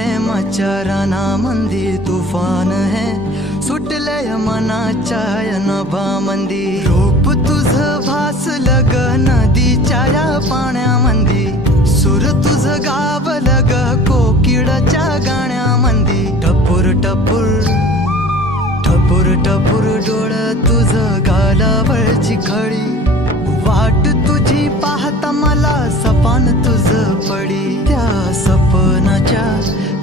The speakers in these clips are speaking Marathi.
प्रेमाच्या रानामंदी तुफान है सुटलय मनाच्या नभामंदी रूप तुझं भासलं ग नदीच्या या पाण्यामंदी सूर तुझं गावलं ग कोकिळाच्या गाण्यामंदी टपूर टपूर टपूर टपूर डोळं तुझं गालावरची खळी वाट तुझी पाहता मला सपान तुझं पडी त्या सपनाच्या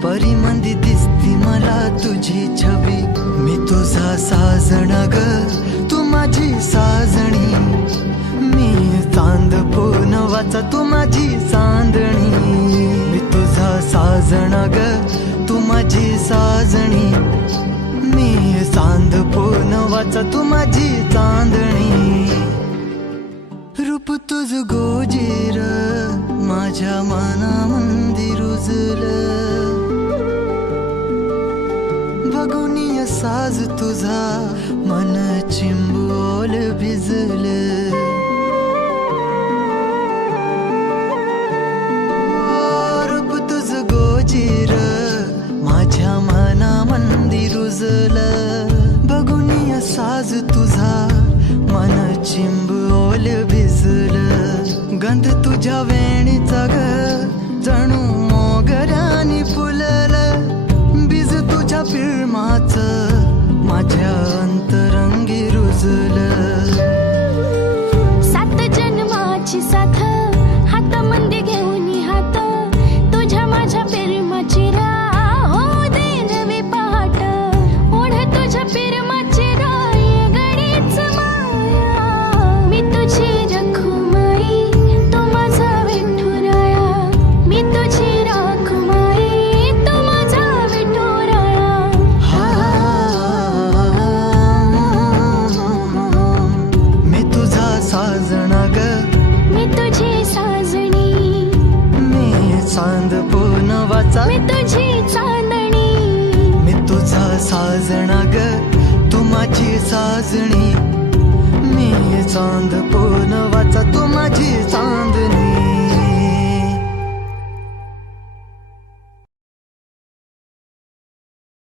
परिमंदी दिसती मला तुझी छबी मी तुझा साजण ग तू माझी साजणी मी चांद पूनवाचा तू माझी चांदणी मी तुझा साजण ग तू माझी साजणी मी चांद पूनवाचा तू माझी चांदणी रूप तुझ गोजीर माझ्या मनामंदी रुजलं बघून साज तुझा मन चिंबोल भिजलं रूप तुझ गोजीर माझ्या मनामंदी रुजलं बघून साज तुझा मन चिंबोल भिजलं गंध तुझ्या वेणीचा ग जणू मोगऱ्यानी फुललं बीज तुझ्या प्रेमाचं माझ्या अंतरंगी रुजलं सात जन्माची साथ हातामध्ये घेऊन हात तुझ्या माझ्या प्रेमाची राह हो दे नवी पहाट ओढ तुझ्या प्रेमाची राय गडीच माया मी तुझी रखुमाई तू माझा विठुराया मी तुझी रखुमाई तू माझा विठुराया मी तुझा साजना ग मी तुझी साजणी मी चांद पूनवाचा मी तुझी चांदणी मी तुझा साजना ग तू माझी साजणी मी चांद पूनवाचा तू माझी चांदणी